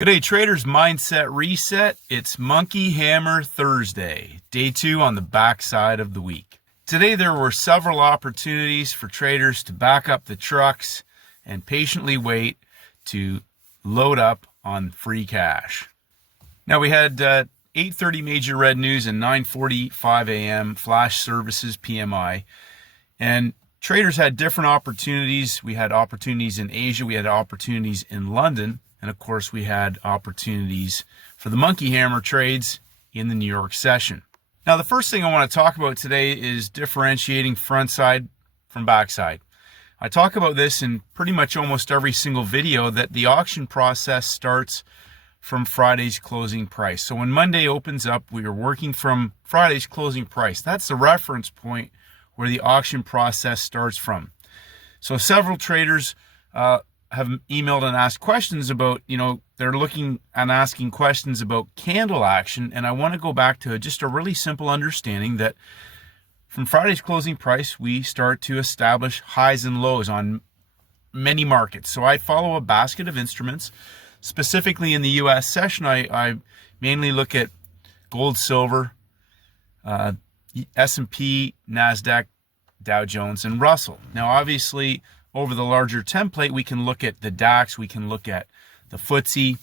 Good day, traders. Mindset reset. It's Monkey Hammer Thursday, day 2 on the backside of the week. Today there were several opportunities for traders to back up the trucks and patiently wait to load up on free cash. Now we had 8:30 major red news and 9:45 a.m. flash services PMI, and traders had different opportunities. We had opportunities in Asia, we had opportunities in London, and of course we had opportunities for the Monkey Hammer trades in the New York session. Now the first thing I want to talk about today is differentiating front side from backside. I talk about this in pretty much almost every single video, that the auction process starts from Friday's closing price. So when Monday opens up, we are working from Friday's closing price. That's the reference point where the auction process starts from. So several traders have emailed and asked questions about, they're looking and asking questions about candle action. And I want to go back to just a really simple understanding that from Friday's closing price, we start to establish highs and lows on many markets. So I follow a basket of instruments. Specifically in the US session, I mainly look at gold, silver, S&P, NASDAQ, Dow Jones, and Russell. Now, obviously, over the larger template, we can look at the DAX, we can look at the FTSE,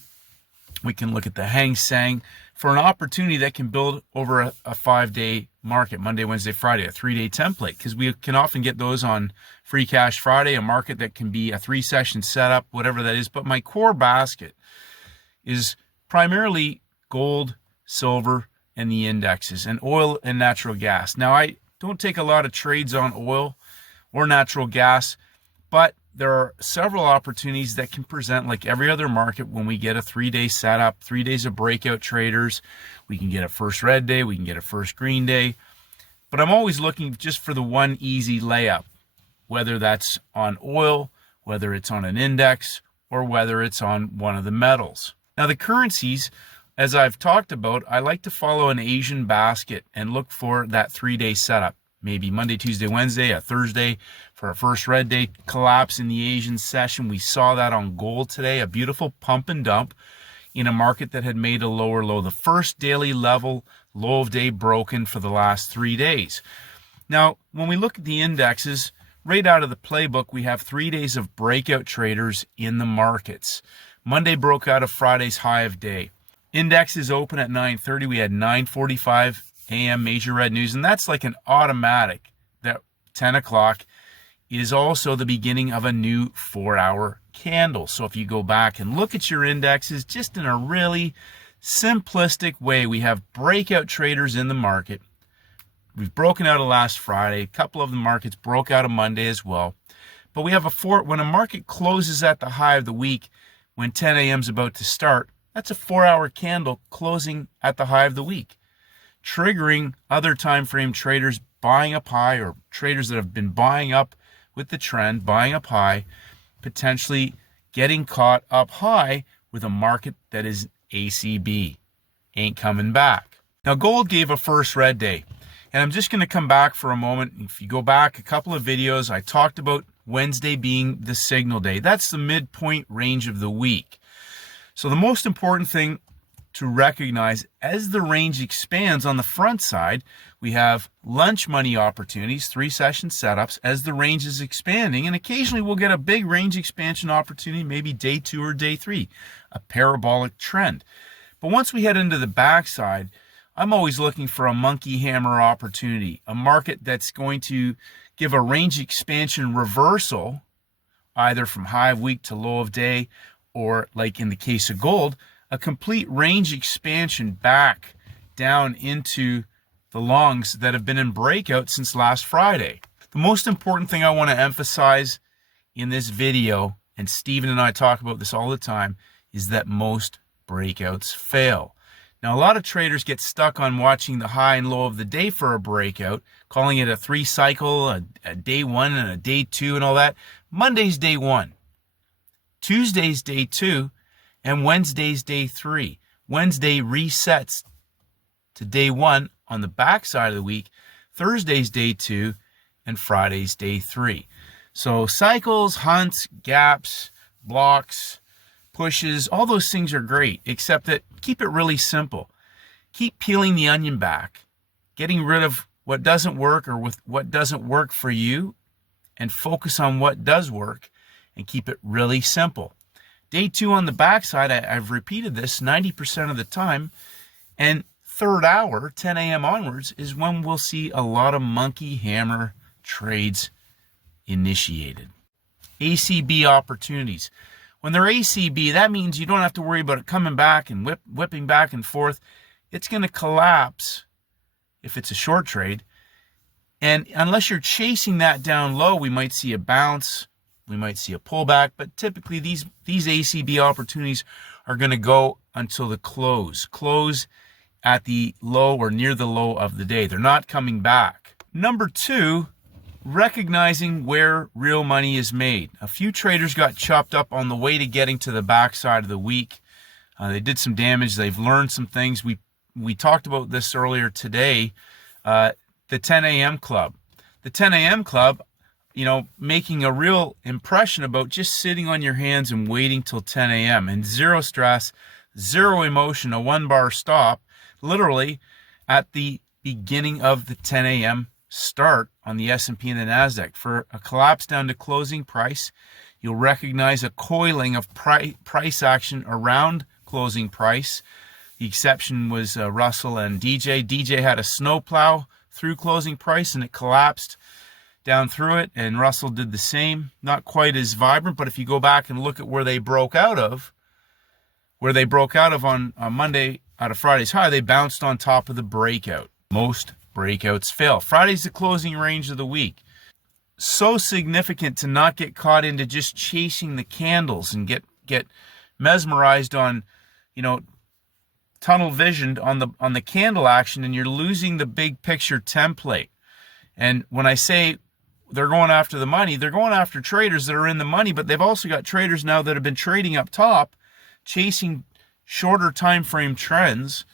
we can look at the Hang Seng for an opportunity that can build over a 5-day market, Monday, Wednesday, Friday, a 3-day template, because we can often get those on Free Cash Friday, a market that can be a 3-session setup, whatever that is. But my core basket is primarily gold, silver, and the indexes, and oil and natural gas. Now, I don't take a lot of trades on oil or natural gas, but there are several opportunities that can present like every other market when we get a 3-day setup, 3 days of breakout traders. We can get a first red day, we can get a first green day. But I'm always looking just for the one easy layup, whether that's on oil, whether it's on an index, or whether it's on one of the metals. Now the currencies, as I've talked about, I like to follow an Asian basket and look for that 3-day setup. Maybe Monday, Tuesday, Wednesday, a Thursday for a first red day collapse in the Asian session. We saw that on gold today, a beautiful pump and dump in a market that had made a lower low. The first daily level low of day broken for the last 3 days. Now, when we look at the indexes, right out of the playbook, we have 3 days of breakout traders in the markets. Monday broke out of Friday's high of day. Indexes open at 9:30. We had 9:45 a.m. major red news, and that's like an automatic that 10 o'clock is also the beginning of a new 4-hour candle. So if you go back and look at your indexes just in a really simplistic way, we have breakout traders in the market. We've broken out of last Friday. A couple of the markets broke out of Monday as well. But we have when a market closes at the high of the week, when 10 a.m. is about to start, that's a 4-hour candle closing at the high of the week, triggering other time frame traders buying up high, or traders that have been buying up with the trend, buying up high, potentially getting caught up high with a market that is ACB, ain't coming back. Now gold gave a first red day, and I'm just going to come back for a moment. If you go back a couple of videos, I talked about Wednesday being the signal day. That's the midpoint range of the week. So the most important thing to recognize, as the range expands on the front side, we have lunch money opportunities, 3-session setups as the range is expanding, and occasionally we'll get a big range expansion opportunity, maybe day 2 or day 3, a parabolic trend. But once we head into the backside, I'm always looking for a monkey hammer opportunity, a market that's going to give a range expansion reversal, either from high of week to low of day, or like in the case of gold, a complete range expansion back down into the longs that have been in breakout since last Friday. The most important thing I want to emphasize in this video, and Steven and I talk about this all the time, is that most breakouts fail. Now, a lot of traders get stuck on watching the high and low of the day for a breakout, calling it a 3-cycle, a day 1 and a day 2 and all that. Monday's day 1, Tuesday's day 2, and Wednesday's day 3. Wednesday resets to day 1 on the back side of the week, Thursday's day 2, and Friday's day 3. So cycles, hunts, gaps, blocks, pushes, all those things are great, except that keep it really simple. Keep peeling the onion back, getting rid of what doesn't work or with what doesn't work for you, and focus on what does work and keep it really simple. Day 2 on the backside, I've repeated this 90% of the time, and third hour, 10 a.m. onwards, is when we'll see a lot of monkey hammer trades initiated. ACB opportunities. When they're ACB, that means you don't have to worry about it coming back and whipping back and forth. It's going to collapse if it's a short trade. And unless you're chasing that down low, we might see a bounce, we might see a pullback, but typically these ACB opportunities are going to go until the close at the low or near the low of the day. They're not coming back. Number 2, recognizing where real money is made. A few traders got chopped up on the way to getting to the backside of the week. They did some damage. They've learned some things. We talked about this earlier today. The 10 a.m. club. The 10 a.m. club, making a real impression about just sitting on your hands and waiting till 10 a.m. and zero stress, zero emotion, a 1-bar stop, literally at the beginning of the 10 a.m. start on the S&P and the NASDAQ. For a collapse down to closing price, you'll recognize a coiling of price action around closing price. The exception was Russell and DJ. DJ had a snowplow through closing price and it collapsed down through it, and Russell did the same. Not quite as vibrant, but if you go back and look at where they broke out of on Monday out of Friday's high, they bounced on top of the breakout. Most breakouts fail. Friday's the closing range of the week. So significant to not get caught into just chasing the candles and get mesmerized on, tunnel visioned on the candle action, and you're losing the big picture template. And when I say they're going after the money, they're going after traders that are in the money, but they've also got traders now that have been trading up top, chasing shorter time frame trends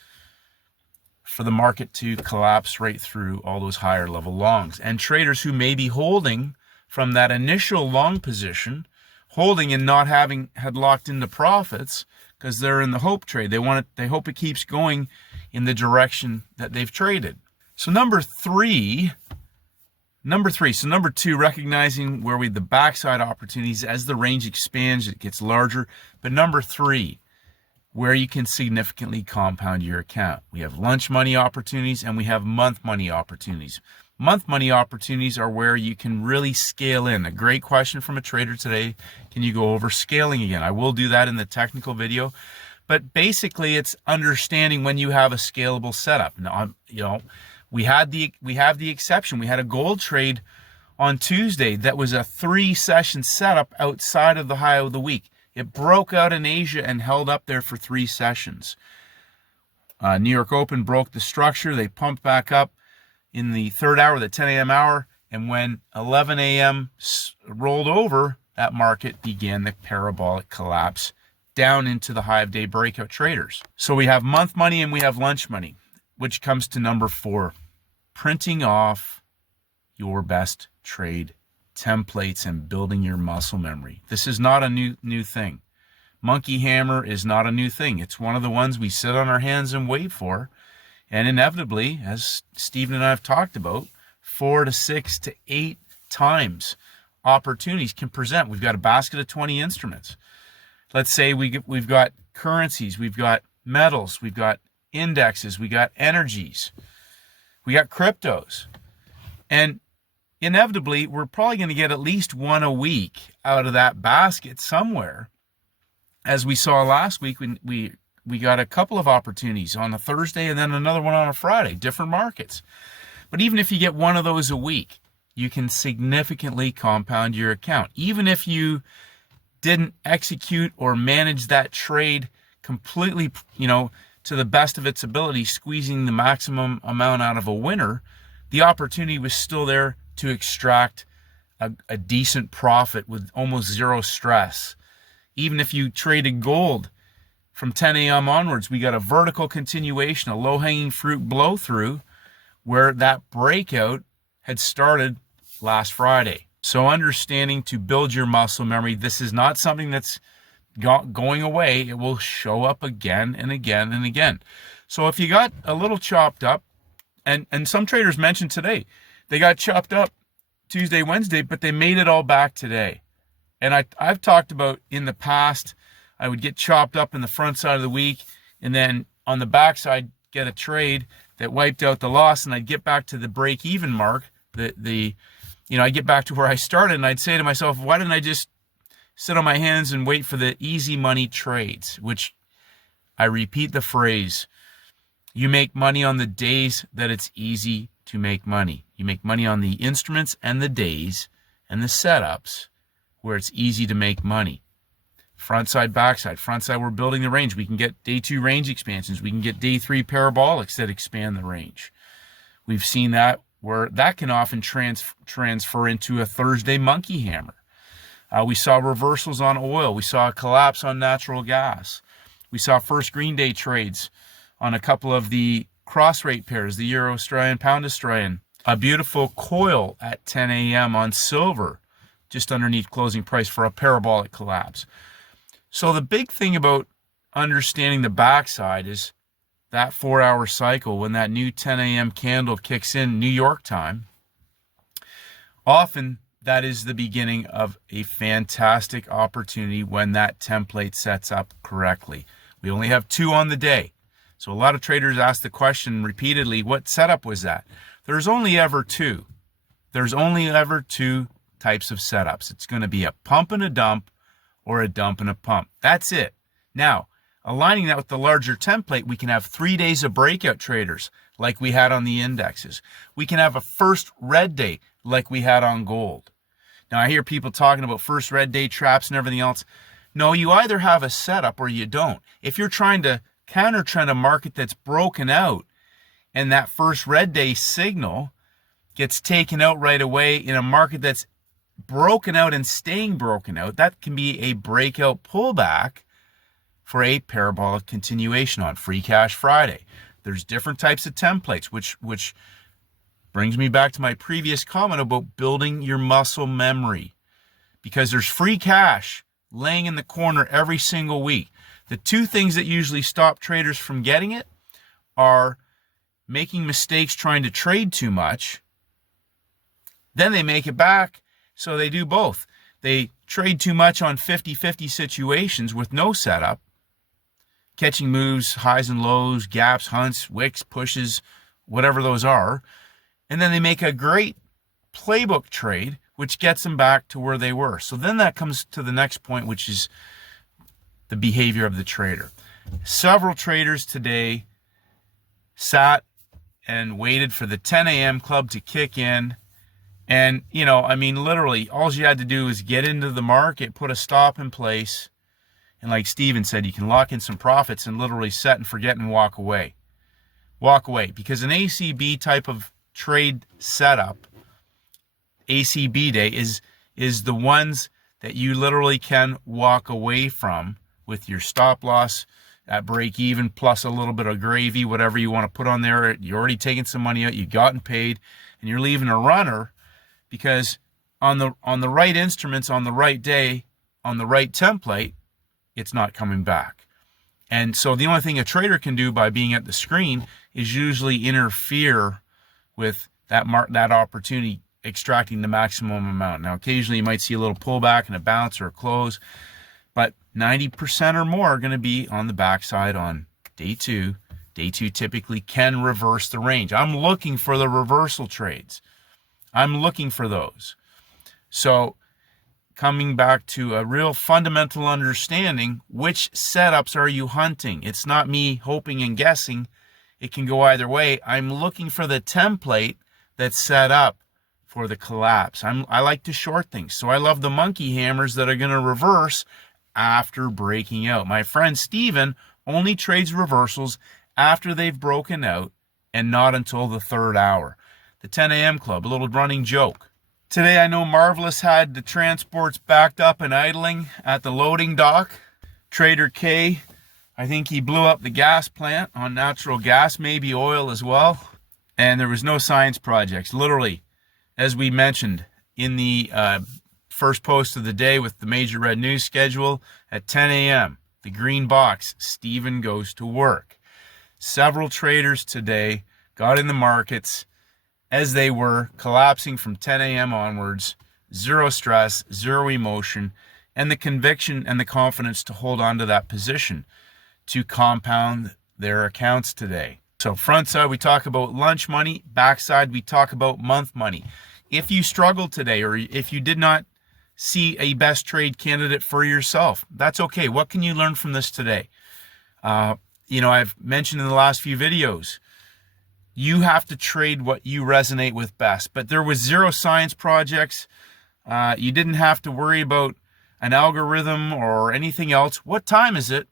for the market to collapse right through all those higher level longs. And traders who may be holding from that initial long position, holding and not having had locked into profits, because they're in the hope trade. They hope it keeps going in the direction that they've traded. So number 2, recognizing where the backside opportunities as the range expands, it gets larger. But number 3, where you can significantly compound your account. We have lunch money opportunities and we have month money opportunities. Month money opportunities are where you can really scale in. A great question from a trader today. Can you go over scaling again? I will do that in the technical video. But basically, it's understanding when you have a scalable setup. Now, we have the exception. We had a gold trade on Tuesday that was a 3-session setup outside of the high of the week. It broke out in Asia and held up there for 3 sessions. New York Open broke the structure. They pumped back up in the third hour, the 10 a.m. hour, and when 11 a.m. rolled over, that market began the parabolic collapse down into the high of day breakout traders. So we have month money and we have lunch money, which comes to number 4, printing off your best trade templates and building your muscle memory. This is not a new thing. Monkey hammer is not a new thing. It's one of the ones we sit on our hands and wait for. And inevitably, as Stephen and I have talked about, 4 to 6 to 8 times opportunities can present. We've got a basket of 20 instruments. Let's say we've got currencies, we've got metals, we've got indexes, we got energies, we got cryptos. And inevitably, we're probably going to get at least one a week out of that basket somewhere. As we saw last week, when we got a couple of opportunities on a Thursday and then another one on a Friday, different markets. But even if you get one of those a week, you can significantly compound your account. Even if you didn't execute or manage that trade completely, to the best of its ability, squeezing the maximum amount out of a winner, the opportunity was still there to extract a decent profit with almost zero stress. Even if you traded gold from 10 a.m. onwards, we got a vertical continuation, a low-hanging fruit blow-through where that breakout had started last Friday. So understanding to build your muscle memory, this is not something that's going away, it will show up again and again and again. So if you got a little chopped up, and some traders mentioned today, they got chopped up Tuesday, Wednesday, but they made it all back today. And I've talked about in the past, I would get chopped up in the front side of the week, and then on the back side, get a trade that wiped out the loss, and I'd get back to the break-even mark. I'd get back to where I started, and I'd say to myself, why didn't I just sit on my hands and wait for the easy money trades? Which, I repeat the phrase, you make money on the days that it's easy to make money. You make money on the instruments and the days and the setups where it's easy to make money. Front side, back side. Front side, we're building the range. We can get day 2 range expansions. We can get day 3 parabolics that expand the range. We've seen that where that can often transfer into a Thursday monkey hammer. We saw reversals on oil. We saw a collapse on natural gas. We saw first green day trades on a couple of the cross rate pairs, the Euro Australian, Pound Australian. A beautiful coil at 10 a.m. on silver, just underneath closing price for a parabolic collapse. So the big thing about understanding the backside is that 4-hour cycle when that new 10 a.m. candle kicks in New York time. Often that is the beginning of a fantastic opportunity when that template sets up correctly. We only have 2 on the day. So a lot of traders ask the question repeatedly, what setup was that? There's only ever 2. There's only ever 2 types of setups. It's going to be a pump and a dump or a dump and a pump. That's it. Now, aligning that with the larger template, we can have 3 days of breakout traders like we had on the indexes. We can have a first red day like we had on gold. Now, I hear people talking about first red day traps and everything else. No, you either have a setup or you don't. If you're trying to counter trend a market that's broken out and that first red day signal gets taken out right away in a market that's broken out and staying broken out, that can be a breakout pullback for a parabolic continuation on Free Cash Friday. There's different types of templates, which brings me back to my previous comment about building your muscle memory, because there's free cash laying in the corner every single week. The 2 things that usually stop traders from getting it are making mistakes trying to trade too much. Then they make it back, so they do both. They trade too much on 50-50 situations with no setup, catching moves, highs and lows, gaps, hunts, wicks, pushes, whatever those are. And then they make a great playbook trade, which gets them back to where they were. So then that comes to the next point, which is the behavior of the trader. Several traders today sat and waited for the 10 a.m. club to kick in. And, literally, all you had to do was get into the market, put a stop in place. And like Steven said, you can lock in some profits and literally set and forget and walk away. Walk away. Because an ACB type of trade setup, ACB day, is the ones that you literally can walk away from with your stop loss at break even plus a little bit of gravy, whatever you want to put on there. You're already taking some money out, you've gotten paid, and you're leaving a runner. Because on the right instruments, on the right day, on the right template, it's not coming back. And so the only thing a trader can do by being at the screen is usually interfere with that opportunity, extracting the maximum amount. Now, occasionally you might see a little pullback and a bounce or a close, but 90% or more are going to be on the backside on day 2. Day 2 typically can reverse the range. I'm looking for the reversal trades. I'm looking for those. So coming back to a real fundamental understanding, which setups are you hunting? It's not me hoping and guessing. It can go either way. I'm looking for the template that's set up for the collapse. I like to short things. So I love the monkey hammers that are going to reverse after breaking out. My friend Steven only trades reversals after they've broken out and not until the 3rd hour. The 10 a.m. club, a little running joke. Today I know Marvelous had the transports backed up and idling at the loading dock. Trader K, I think he blew up the gas plant on natural gas, maybe oil as well. And there was no science projects. Literally, as we mentioned in the first post of the day with the major red news schedule At 10 a.m., the green box, Stephen goes to work. Several traders today got in the markets as they were collapsing from 10 a.m. onwards. Zero stress, zero emotion, and the conviction and the confidence to hold on to that position to compound their accounts today. So front side, we talk about lunch money. Backside, we talk about month money. If you struggled today, or if you did not see a best trade candidate for yourself, that's okay. What can you learn from this today? I've mentioned in the last few videos, you have to trade what you resonate with best. But there was zero science projects. You didn't have to worry about an algorithm or anything else. What time is it?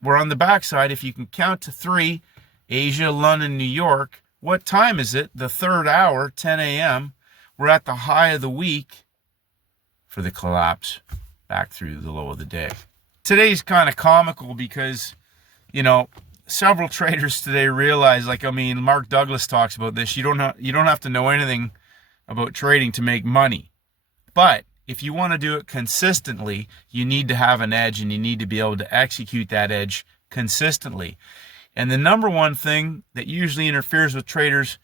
We're on the backside. If you can count to 3, Asia, London, New York. What time is it? The third hour, 10 a.m. We're at the high of the week for the collapse back through the low of the day. Today's kind of comical because, several traders today realize, Mark Douglas talks about this. You don't have to know anything about trading to make money. But if you want to do it consistently, you need to have an edge, and you need to be able to execute that edge consistently. And the number one thing that usually interferes with traders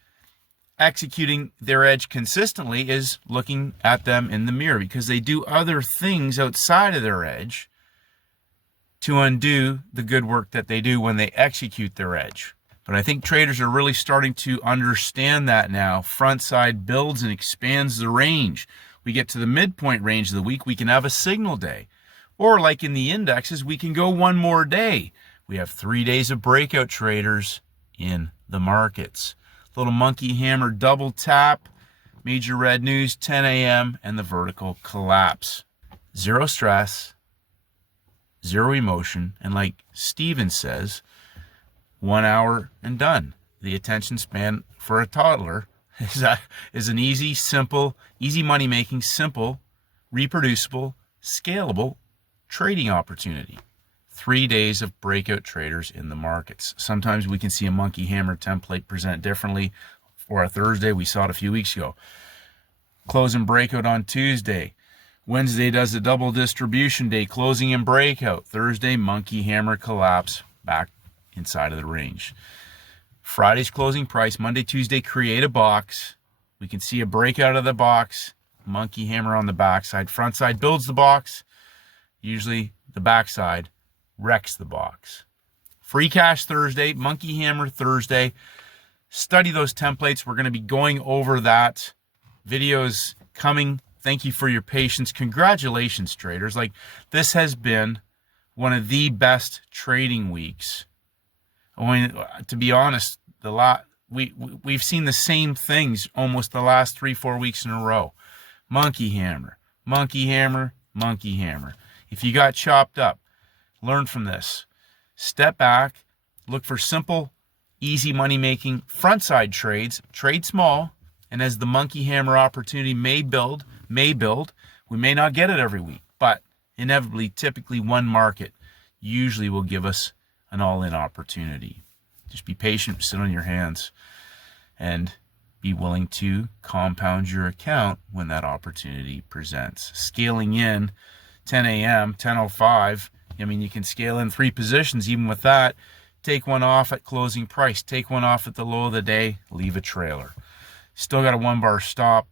executing their edge consistently is looking at them in the mirror, because they do other things outside of their edge to undo the good work that they do when they execute their edge. But I think traders are really starting to understand that now. Front side builds and expands the range. We get to the midpoint range of the week, we can have a signal day. Or like in the indexes, we can go one more day. We have 3 days of breakout traders in the markets. Little monkey hammer double tap, major red news, 10 a.m., and the vertical collapse. Zero stress, zero emotion, and like Stephen says, 1 hour and done. The attention span for a toddler is an easy, simple, easy money-making, simple, reproducible, scalable trading opportunity. 3 days of breakout traders in the markets. Sometimes we can see a monkey hammer template present differently. For a Thursday, we saw it a few weeks ago. Closing breakout on Tuesday. Wednesday does a double distribution day, closing in breakout. Thursday, monkey hammer collapse, back inside of the range. Friday's closing price. Monday, Tuesday, create a box. We can see a breakout of the box. Monkey hammer on the backside. Front side builds the box. Usually the backside wrecks the box. Free cash Thursday. Monkey hammer Thursday. Study those templates. We're going to be going over that. Videos coming. Thank you for your patience. Congratulations, traders. This has been one of the best trading weeks. To be honest, we've seen the same things almost the last 3-4 weeks in a row. Monkey hammer, monkey hammer, monkey hammer. If you got chopped up, learn from this. Step back, look for simple, easy money-making front side trades. Trade small, and as the monkey hammer opportunity may build, we may not get it every week, but inevitably, typically one market usually will give us an all-in opportunity. Just be patient, sit on your hands, and be willing to compound your account when that opportunity presents. Scaling in 10 a.m., 10:05, you can scale in 3 positions. Even with that, take one off at closing price, take one off at the low of the day, leave a trailer. Still got a 1-bar stop.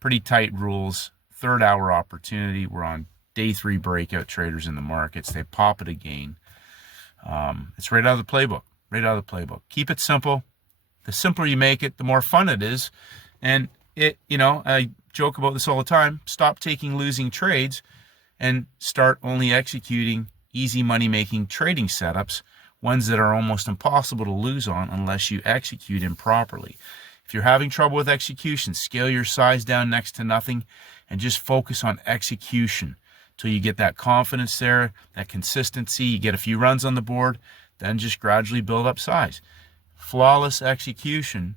Pretty tight rules. Third hour opportunity. We're on day 3 breakout traders in the markets. They pop it again. It's right out of the playbook. Right out of the playbook. Keep it simple. The simpler you make it, the more fun it is. And I joke about this all the time. Stop taking losing trades and start only executing easy money-making trading setups, ones that are almost impossible to lose on unless you execute improperly. If you're having trouble with execution, scale your size down next to nothing and just focus on execution till you get that confidence there, that consistency, you get a few runs on the board, then just gradually build up size. Flawless execution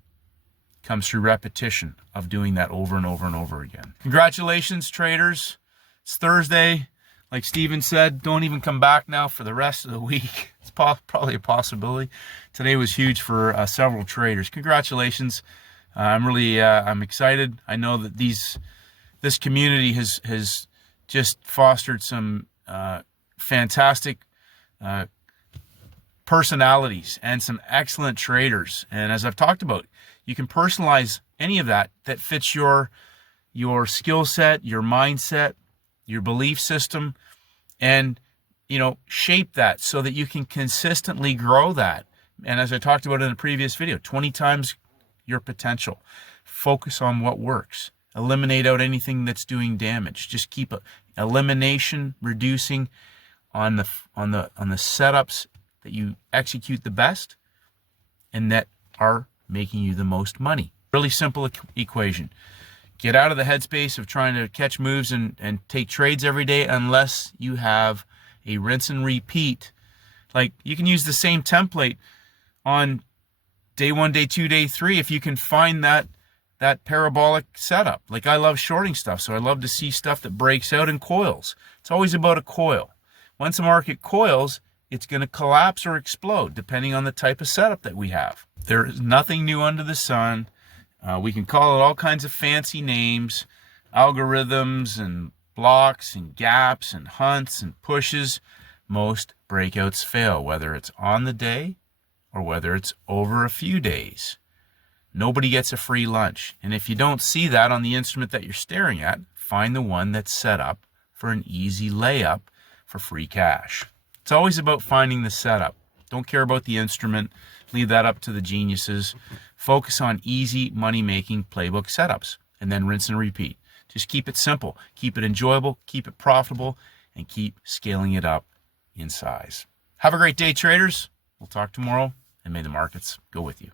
comes through repetition of doing that over and over and over again. Congratulations, traders. It's Thursday. Like Steven said, don't even come back now for the rest of the week. It's probably a possibility. Today was huge for several traders. Congratulations. I'm excited. I know that this community has just fostered some fantastic personalities and some excellent traders. And as I've talked about, you can personalize any of that fits your skill set, your mindset, your belief system, and shape that so that you can consistently grow that. And as I talked about in a previous video, 20 times your potential. Focus on what works. Eliminate out anything that's doing damage. Just keep elimination, reducing on the setups that you execute the best and that are making you the most money. Really simple equation. Get out of the headspace of trying to catch moves and take trades every day unless you have a rinse and repeat. Like, you can use the same template on day 1, day 2, day 3 if you can find that parabolic setup. Like, I love shorting stuff, so I love to see stuff that breaks out in coils. It's always about a coil. Once the market coils, it's going to collapse or explode depending on the type of setup that we have. There is nothing new under the sun. We can call it all kinds of fancy names, algorithms and blocks and gaps and hunts and pushes. Most breakouts fail, whether it's on the day or whether it's over a few days. Nobody gets a free lunch. And if you don't see that on the instrument that you're staring at, find the one that's set up for an easy layup for free cash. It's always about finding the setup. Don't care about the instrument. Leave that up to the geniuses. Focus on easy money-making playbook setups and then rinse and repeat. Just keep it simple, keep it enjoyable, keep it profitable, and keep scaling it up in size. Have a great day, traders. We'll talk tomorrow, and may the markets go with you.